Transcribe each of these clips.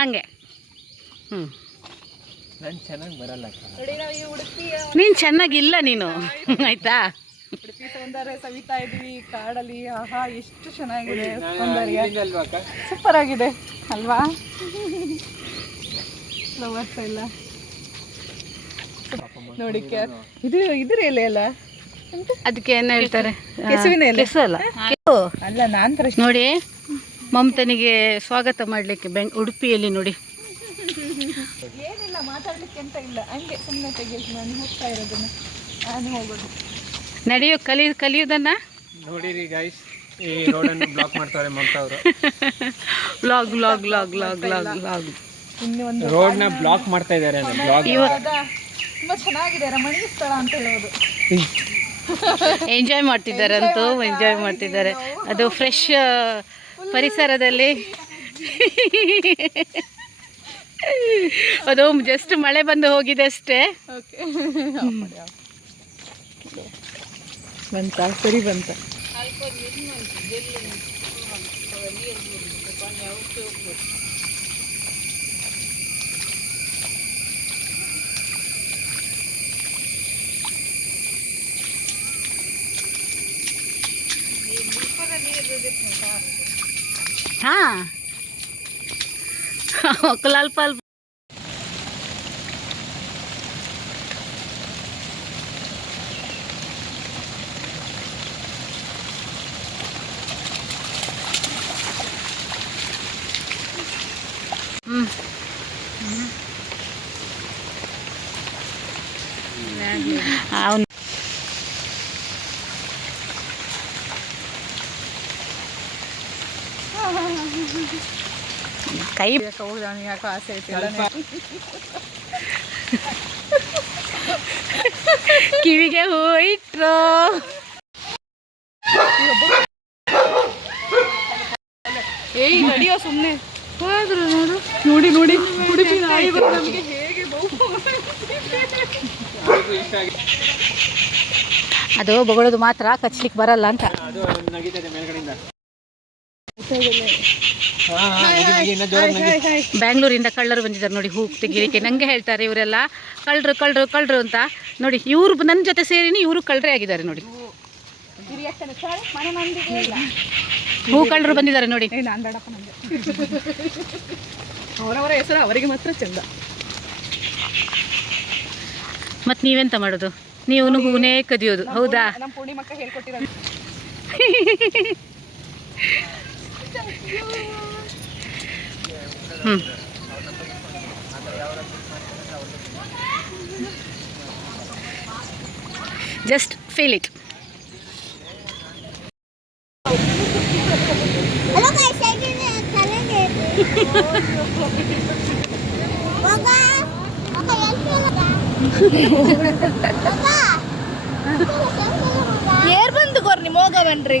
ಹಂಗೆ ಹ್ಞೂ ನಾನು ಚೆನ್ನಾಗಿ ಬರಲ್ಲ. ನೀನು ಚೆನ್ನಾಗಿಲ್ಲ ನೀನು ಆಯಿತಾ. ಉಡುಪಿ ಸೌಂದರ್ಯ ಸವಿತಾ ಇದ್ವಿ ಕಾಡಲ್ಲಿ. ಆಹಾ ಎಷ್ಟು ಚೆನ್ನಾಗಿದೆ ಸೌಂದರ್ಯ, ಸೂಪರ್ ಆಗಿದೆ ಅಲ್ವಾ? ಫ್ಲವರ್ಸ್ ಎಲ್ಲ ನೋಡಿ. ಇದ್ರ ಎಲೆ ಅಲ್ಲ, ಅದಕ್ಕೆ ಏನು ಹೇಳ್ತಾರೆ? ಕೆಸುವಿನ ಎಲೆ. ಕೆಸು ಅಲ್ಲ ಅಲ್ಲ, ನಾನು ಪ್ರಶ್ನೆ ನೋಡಿ. ಮಮತನಿಗೆ ಸ್ವಾಗತ ಮಾಡಲಿಕ್ಕೆ ಉಡುಪಿಯಲ್ಲಿ ನೋಡಿ. ಏನಿಲ್ಲ ಮಾತಾಡ್ಲಿಕ್ಕೆ ಅಂತ ಇಲ್ಲ, ಹಂಗೆ ಸುಮ್ಮನೆ ತೆಗೆದು ನಾನು ಹೋಗ್ತಾ ಇರೋದನ್ನ, ನಾನು ಹೋಗೋದು. ನಡೆಯೋ ಕಲಿಯೋದನ್ನ ನೋಡಿರಿ ಗೈಸ್, ಈ ರೋಡನ್ನು ಬ್ಲಾಕ್ ಮಾಡ್ತಾರೆ ಮಮತಾ ಅವರು. Vlog vlog vlog vlog vlog vlog ಇನ್ನು ಒಂದು ರೋಡ್ನ ಬ್ಲಾಕ್ ಮಾಡ್ತಾ ಇದ್ದಾರೆ. ತುಂಬಾ ಚೆನ್ನಾಗಿದೆ, ರಮಣೀಯ ಸ್ಥಳ ಅಂತ ಹೇಳೋದು. ಎಂಜಾಯ್ ಮಾಡ್ತಿದ್ದಾರಂತೂ, ಎಂಜಾಯ್ ಮಾಡ್ತಿದ್ದಾರೆ. ಅದು ಫ್ರೆಶ್ ಪರಿಸರದಲ್ಲಿ. ಅದು ಜಸ್ಟ್ ಮಳೆ ಬಂದು ಹೋಗಿದೆ ಅಷ್ಟೇ. ಬಂತ, ಸರಿ ಬಂತ. ಹಾಂ ಅಲ್ಪ ಅಲ್ಪ ಅವನು ಕೈ ಯಾಕೋ ಆಸೆ ಐತಿ. ಕಿವಿಗೆ ಹೂ ಇಟ್ರು. ಏಯ್ ನಡಿಯೋ ಸುಮ್ಮನೆ ಹೋದ್ರು. ನೋಡು ನೋಡಿ ನೋಡಿ ಉಡುಪಿ ನಾಯಿ ನಮಗೆ ಹೇಗೆ ಅದು ಬಗಳೋದು ಮಾತ್ರ ಕಚ್ಲಿಕ್ಕೆ ಬರಲ್ಲ ಅಂತ. ಅದು ನಗಿತದೆ ಮೇಲ್ಗಡೆಯಿಂದ. ಬ್ಯಾಂಗ್ಳೂರಿಂದ ಕಳ್ಳರು ಬಂದಿದ್ದಾರೆ ನೋಡಿ ಹೂ ತೆಗೀಲಿಕ್ಕೆ. ನಂಗೆ ಹೇಳ್ತಾರೆ ಇವರೆಲ್ಲ ಕಳ್ಳರು ಕಳ್ಳರು ಕಳ್ಳರು ಅಂತ. ನೋಡಿ ಇವರು ನನ್ನ ಜೊತೆ ಸೇರಿನಿ ಇವರು ಕಳ್ಳರೇ ಆಗಿದ್ದಾರೆ ನೋಡಿ. ಹೂ ಕಳ್ಳರು ಬಂದಿದ್ದಾರೆ ನೋಡಿ. ಅವರವರ ಹೆಸರು ಅವರಿಗೆ ಮಾತ್ರ ಚಂದ. ಮತ್ತು ನೀವೆಂತ ಮಾಡೋದು? ನೀವು ಹೂನೇ ಕದಿಯೋದು ಹೌದಾ? ನಮ್ಮ ಪೂರ್ಣಿಮಕ್ಕ ಹೇಳ್ಕೊಟ್ಟಿರೋದು. Just feel it. ಏರ್ ಬಂದು ಕೊರ್ನಿ ಮೋಗ ಬನ್ರಿ.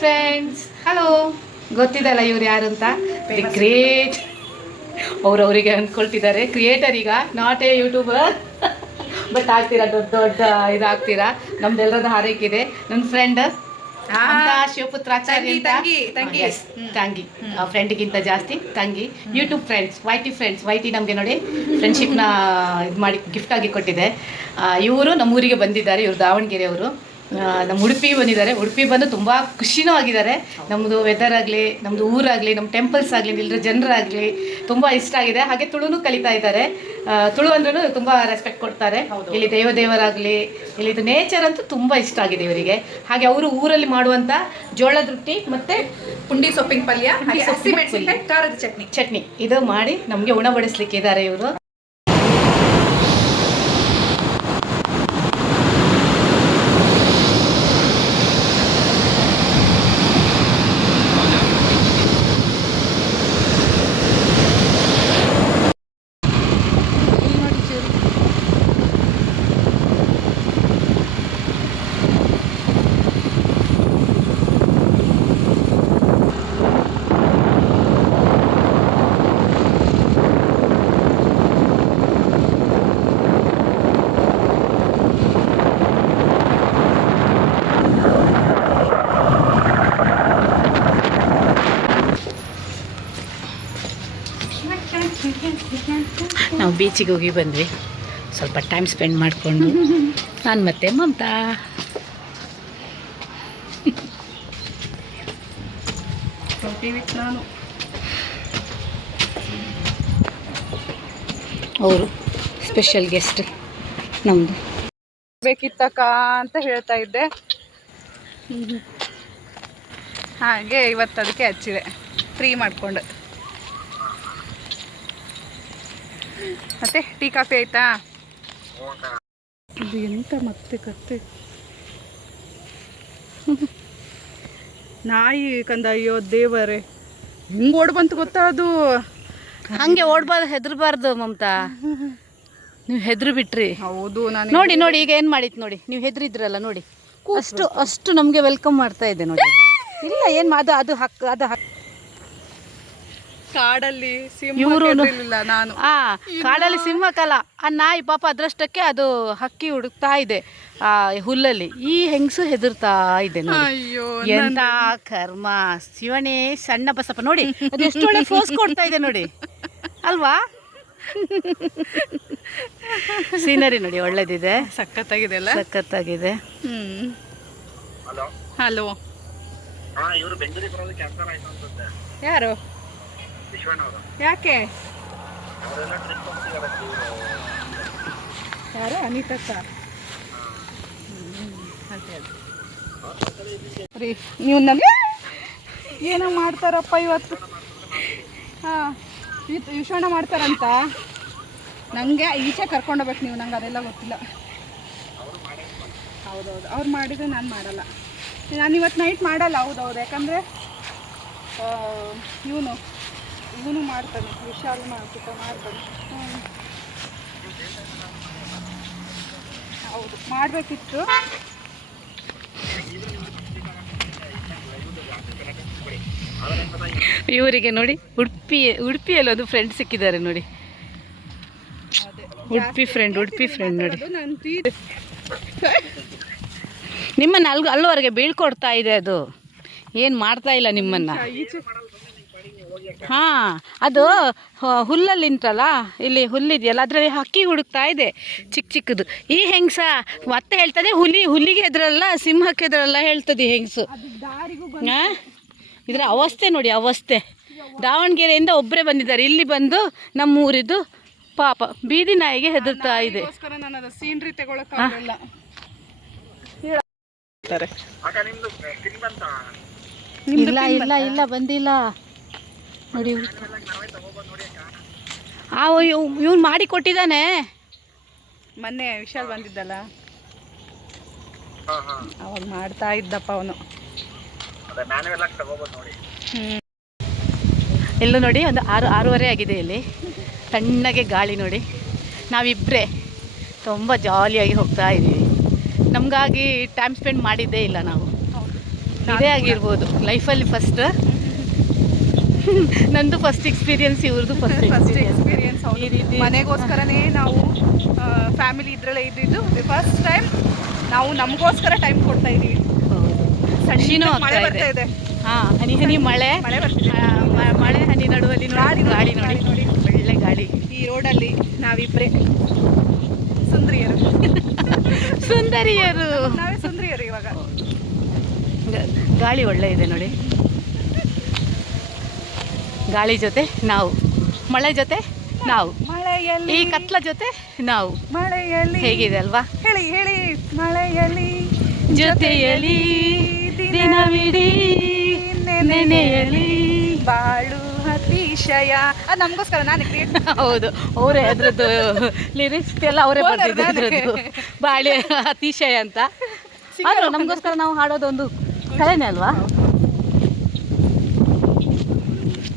ಫ್ರೆಂಡ್ಸ್ ಹಲೋ, ಗೊತ್ತಿದಲ್ಲ ಇವ್ರು ಯಾರು ಅಂತ? The great. ಅವರವರಿಗೆ ಅಂದ್ಕೊಳ್ತಿದ್ದಾರೆ ಕ್ರಿಯೇಟರ್, ಈಗ ನಾಟ್ ಎ ಯೂಟ್ಯೂಬರ್ ಬಟ್ ಆಗ್ತೀರಾ, ದೊಡ್ಡ ದೊಡ್ಡ ಇದಾಗ್ತೀರಾ. ನಮ್ದೆಲ್ಲರದ ಹಾರೈಕಿದೆ. ನನ್ನ ಫ್ರೆಂಡ್ ಅಂತ ಶಿವಪುತ್ರಾಚಾರ್ಯ ಅಂತ. Yes, ತಂಗಿ, ಫ್ರೆಂಡ್ಗಿಂತ ಜಾಸ್ತಿ ತಂಗಿ. ಯೂಟ್ಯೂಬ್ ಫ್ರೆಂಡ್ಸ್, ವೈಟಿ ನಮಗೆ ನೋಡಿ ಫ್ರೆಂಡ್ಶಿಪ್ನ ಇದು ಮಾಡಿ ಗಿಫ್ಟ್ ಆಗಿ ಕೊಟ್ಟಿದೆ. ಇವರು ನಮ್ಮೂರಿಗೆ ಬಂದಿದ್ದಾರೆ. ಇವರು ದಾವಣಗೆರೆಯವರು. ನಮ್ಮ ಉಡುಪಿ ಬಂದಿದ್ದಾರೆ. ಉಡುಪಿ ಬಂದು ತುಂಬ ಖುಷಿನೂ ಆಗಿದ್ದಾರೆ. ನಮ್ಮದು ವೆದರ್ ಆಗಲಿ, ನಮ್ಮದು ಊರಾಗಲಿ, ನಮ್ಮ ಟೆಂಪಲ್ಸ್ ಆಗಲಿ, ಇಲ್ಲರ ಜನರಾಗಲಿ ತುಂಬ ಇಷ್ಟ ಆಗಿದೆ. ಹಾಗೆ ತುಳುನೂ ಕಲಿತಾ ಇದ್ದಾರೆ. ತುಳು ಅಂದ್ರೂ ತುಂಬ ರೆಸ್ಪೆಕ್ಟ್ ಕೊಡ್ತಾರೆ. ಇಲ್ಲಿ ದೇವರಾಗಲಿ, ಇಲ್ಲಿದು ನೇಚರ್ ಅಂತೂ ತುಂಬ ಇಷ್ಟ ಆಗಿದೆ ಇವರಿಗೆ. ಹಾಗೆ ಅವರು ಊರಲ್ಲಿ ಮಾಡುವಂಥ ಜೋಳದ ರೊಟ್ಟಿ ಮತ್ತು ಪುಂಡಿ ಸೊಪ್ಪಿನ ಪಲ್ಯ, ಹಸಿಮೆಣಸಿನಕಾಯಿ, ಖಾರದ ಚಟ್ನಿ ಇದು ಮಾಡಿ ನಮಗೆ ಉಣಬಡಿಸ್ಲಿಕ್ಕೆ ಇದ್ದಾರೆ ಇವರು. ನಾವು ಬೀಚಿಗೆ ಹೋಗಿ ಬಂದ್ವಿ. ಸ್ವಲ್ಪ ಟೈಮ್ ಸ್ಪೆಂಡ್ ಮಾಡಿಕೊಂಡು ನಾನು ಮತ್ತೆ ಮಮತಾ. ನಾನು ಅವರು ಸ್ಪೆಷಲ್ ಗೆಸ್ಟ್ ನಮ್ಮದು. ಬೇಕಿತ್ತಕ್ಕ ಅಂತ ಹೇಳ್ತಾ ಇದ್ದೆ. ಹಾಗೆ ಇವತ್ತು ಅದಕ್ಕೆ ಹಚ್ಚಿದೆ, ಫ್ರೀ ಮಾಡಿಕೊಂಡು. ಮತ್ತೆ ಟೀ ಕಾಫಿ ಆಯ್ತಾ? ಇದು ಎಂತ ಮತ್ತೆ ಕತ್ತೆ ನಾಯಿ ಕಂದ, ಅಯ್ಯೋ ದೇವರೇ, ಹೆಂಗೆ ಓಡ್ ಬಂತು ಗೊತ್ತಾ ಅದು. ಹಂಗೆ ಓಡ್ಬಾರ್ದು, ಹೆದರ್ಬಾರ್ದು ಮಮತಾ. ನೀವು ಹೆದ್ರು ಬಿಟ್ರಿ. ಹೌದು, ನಾನು ನೋಡಿ ಈಗ ಏನು ಮಾಡಿತ್ತು ನೋಡಿ. ನೀವು ಹೆದರಿದ್ರಲ್ಲ ನೋಡಿ, ಅಷ್ಟು ನಮಗೆ ವೆಲ್ಕಮ್ ಮಾಡ್ತಾ ಇದೆ ನೋಡಿ. ಇಲ್ಲ ಏನು ಅದು ಕಾಡಲ್ಲಿ ಇವರು ನಾನು ಕಾಡಲ್ಲಿ ಸಿಂಹಕ್ಕಲ್ಲ, ಆ ನಾಯಿ ಪಾಪ ಅದರಷ್ಟಕ್ಕೆ ಅದು ಹಕ್ಕಿ ಹುಡುಕ್ತಾ ಇದೆ ಆ ಹುಲ್ಲಲ್ಲಿ. ಈ ಹೆಂಗಸು ಹೆದರ್ತಾ ಇದೆ ನೋಡಿ. ಅಯ್ಯೋ, ಎಂತ ಕರ್ಮ ಶಿವನೇ. ಸಣ್ಣ ಬಸಪ್ಪ ನೋಡಿ, ಅದು ಎಷ್ಟು ಒಳ್ಳೆ ಫೋರ್ಸ್ ಕೊಡ್ತಾ ಇದೆ ನೋಡಿ, ಅಲ್ವಾ? ಸೀನರಿ ನೋಡಿ, ಒಳ್ಳೇದಿದೆ, ಸಖತ್ತಾಗಿದೆ ಅಲ್ಲ? ಸಖತ್ತಾಗಿದೆ. ಹಲೋ, ಯಾರು? ಯಾಕೆ? ಯಾರು? ಅನಿತಕ್ಕ ರೀ. ನೀವು ನಮಗೆ ಏನೋ ಮಾಡ್ತಾರಪ್ಪ ಇವತ್ತು. ಹಾಂ, ವಿಶ್ವಣ್ಣ ಮಾಡ್ತಾರಂತ. ನನಗೆ ಈಚೆ ಕರ್ಕೊಂಡೋಗ್ಬೇಕು ನೀವು, ನಂಗೆ ಅದೆಲ್ಲ ಗೊತ್ತಿಲ್ಲ. ಹೌದೌದು, ಅವ್ರು ಮಾಡಿದರೆ ನಾನು ಮಾಡಲ್ಲ. ನಾನು ಇವತ್ತು ನೈಟ್ ಮಾಡಲ್ಲ. ಹೌದೌದು, ಯಾಕಂದರೆ ಇವನು ಮಾಡ್ತಾನೆ, ವಿಶಾಲ್ ಮಾಡ್ತಾನೆ. ಹೌದು, ಮಾಡಬೇಕಿತ್ತು. ಇವರಿಗೆ ನೋಡಿ ಉಡುಪಿಯಲ್ಲಿ ಒಂದು ಫ್ರೆಂಡ್ ಸಿಕ್ಕಿದ್ದಾರೆ ನೋಡಿ. ಉಡುಪಿ ಫ್ರೆಂಡ್ ನೋಡಿ. ನಿಮ್ಮನ್ನ ಅಲ್ಲಿವರೆಗೆ ಬೀಳ್ಕೊಡ್ತಾ ಇದೆ ಅದು, ಏನು ಮಾಡ್ತಾ ಇಲ್ಲ ನಿಮ್ಮನ್ನ. ಹಾಂ, ಅದು ಹುಲ್ಲಲ್ಲಿ ನಿಂತಲ್ಲ, ಇಲ್ಲಿ ಹುಲ್ಲಿದೆಯಲ್ಲ ಅದರಲ್ಲಿ ಹಕ್ಕಿ ಹುಡುಕ್ತಾ ಇದೆ ಚಿಕ್ಕದು. ಈ ಹೆಂಗಸ ಮತ್ತೆ ಹೇಳ್ತದೆ ಹುಲ್ಲಿಗೆ ಹೆದ್ರಲ್ಲ, ಸಿಂಹಕ್ಕೆ ಹೆದ್ರಲ್ಲ ಹೇಳ್ತದೆ ಹೆಂಗಸು. ಹಾಂ, ಇದರ ಅವಸ್ಥೆ ನೋಡಿ, ಅವಸ್ಥೆ. ದಾವಣಗೆರೆಯಿಂದ ಒಬ್ಬರೇ ಬಂದಿದ್ದಾರೆ, ಇಲ್ಲಿ ಬಂದು ನಮ್ಮ ಊರಿದ್ದು ಪಾಪ ಬೀದಿ ನಾಯಿಗೆ ಹೆದರ್ತಾ ಇದೆ. ಸೀನ್ರಿ ತಗೊಳಕ್ಕಾಗಲ್ಲ. ಇಲ್ಲ ಬಂದಿಲ್ಲ ನೋಡಿ. ಇವ್ನು ಮಾಡಿ ಕೊಟ್ಟಿದ್ದಾನೆ. ಮೊನ್ನೆ ವಿಶಾಲ್ ಬಂದಿದ್ದಲ್ಲ, ಅವಾಗ ಮಾಡ್ತಾ ಇದ್ದಪ್ಪ ಅವನು. ಎಲ್ಲೂ ನೋಡಿ ಒಂದು 6:30 ಆಗಿದೆ. ಇಲ್ಲಿ ತಣ್ಣಗೆ ಗಾಳಿ ನೋಡಿ. ನಾವಿಬ್ಬರೇ ತುಂಬ ಜಾಲಿಯಾಗಿ ಹೋಗ್ತಾ ಇದ್ದೀವಿ. ನಮಗಾಗಿ ಟೈಮ್ ಸ್ಪೆಂಡ್ ಮಾಡಿದ್ದೇ ಇಲ್ಲ ನಾವು. ಇದೇ ಆಗಿರ್ಬೋದು ಲೈಫಲ್ಲಿ ಫಸ್ಟ್. ನಂದು ಫಸ್ಟ್ ಎಕ್ಸ್ಪೀರಿಯನ್ಸ್, ಇವ್ರದ್ದು ಫಸ್ಟ್ ಎಕ್ಸ್ಪೀರಿಯನ್ಸ್. ಈ ರೀತಿ ಮನೆಗೋಸ್ಕರನೇ ನಾವು ಫ್ಯಾಮಿಲಿ ಇದ್ರಲ್ಲೇ ಇದ್ದಿದ್ದು ಫಸ್ಟ್ ಟೈಮ್ ನಾವು ನಮಗೋಸ್ಕರ ಟೈಮ್ ಕೊಡ್ತಾ ಇದೀವಿ. ಸಣ್ಣ ಮಳೆ ಬರ್ತಾ ಇದೆ. ಹಾಂ, ಹನಿ ಹನಿ ಮಳೆ, ಮಳೆ ಬರ್ತಿದೆ. ಮಳೆ ಹನಿ ನಡುವಲ್ಲಿ ನೋಡಿ ಗಾಳಿ ನೋಡಿ, ಒಳ್ಳೆ ಗಾಳಿ. ಈ ರೋಡಲ್ಲಿ ನಾವಿಬ್ಬರೇ ಸುಂದರಿಯರು. ಸುಂದರಿಯರು, ನಾವೇ ಸುಂದರಿಯರು ಇವಾಗ. ಗಾಳಿ ಒಳ್ಳೆ ಇದೆ ನೋಡಿ. ಗಾಳಿ ಜೊತೆ ನಾವು, ಮಳೆ ಜೊತೆ ನಾವು, ಮಳೆಯಲ್ಲಿ ಈ ಕತ್ಲ ಜೊತೆ ನಾವು. ಮಳೆಯಲ್ಲಿ ಹೇಗಿದೆ ಅಲ್ವಾ? ಹೇಳಿ ಹೇಳಿ. ಮಳೆಯಲ್ಲಿ ಜೊತೆಯಲಿ ದಿನವಿಡೀ ನೆನೆಯಲಿ ಬಾಳು ಅತಿಶಯ. ಅದು ನಮಗೋಸ್ಕರ ನಾನು ಕ್ರಿಯೇಟ್. ಹೌದು, ಅವರೇ ಅದ್ರದ್ದು ಲಿರಿಕ್ಸ್ ಎಲ್ಲ ಅವರೇ Owner ಬರ್ತಿದ್ದು ನಾನೇ. ಅದ್ರದ್ದು ಬಾಳೆ ಅತಿಶಯ ಅಂತ. ಆದರೂ ನಮಗೋಸ್ಕರ ನಾವು ಹಾಡೋದೊಂದು ಕಲೆನೇ ಅಲ್ವಾ?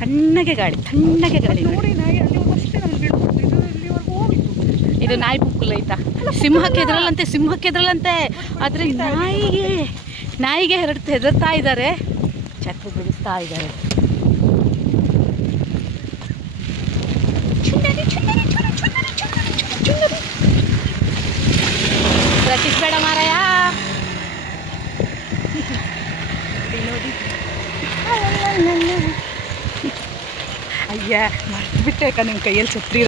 ತಣ್ಣಗೆ ಗಾಳಿ, ತಣ್ಣಗೆ ಗಾಳಿ ನೋಡಿ. ನೋಡಿ ನಾಯಿ ಅಲ್ಲಿ ಅಷ್ಟೇ ನಮ್ಗೆ ಬೀಳ್ಬೋದು. ಇದು ಇಲ್ಲಿವರೆಗೂ ಹೋಗಿತ್ತು. ಇದು ನಾಯಿ ಬುಕ್ಕುಲ್ ಆಯ್ತಾ? ಸಿಂಹಕ್ಕೆ ಹೆದರಲ್ಲಂತೆ. ಆದರೆ ನಾಯಿಗೆ ಹೆದರ್ತಾ ಇದ್ದಾರೆ, ಛತ್ರ ಬಿಡಿಸ್ತಾ ಇದ್ದಾರೆ. ರಚಿಸ್ಬೇಡ ಮಾರಾಯ. ಅಯ್ಯ ಮರ್ತು ಬಿಟ್ಟೆ ಅಕ್ಕ, ನಿಮ್ಮ ಕೈಯಲ್ಲಿ ಛತ್ರಿ